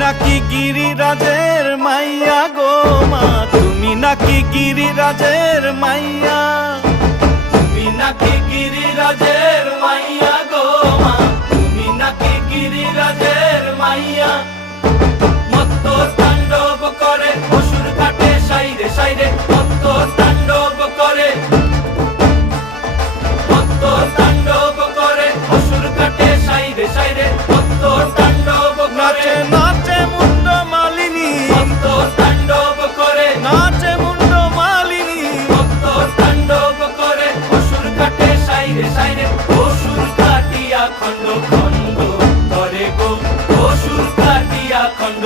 নাকি গিরিরাজের মাইয়া গো মা, তুমি নাকি গিরিরাজের মাইয়া, তুমি নাকি গিরিরাজের মাইয়া গো মা, তুমি নাকি গিরিরাজের মাইয়া। মত্ত তাণ্ডব করে অসুর ঘাটে সাইরে সাইরে, মত্ত তাণ্ডব করে, মত্ত তাণ্ডব করে অসুর ঘাটে সাইরে সাইরে, মত্ত তাণ্ডব করে। নাচে মুন্ড মালিনী, মত্ত তাণ্ডব করে, নাচে মুন্ড মালিনী, মত্ত তাণ্ডব করে অসুর ঘাটে সাইরে সাইরে। অসুর কাটিয়া খণ্ড খণ্ড করে গো, অসুর কাটিয়া খণ্ড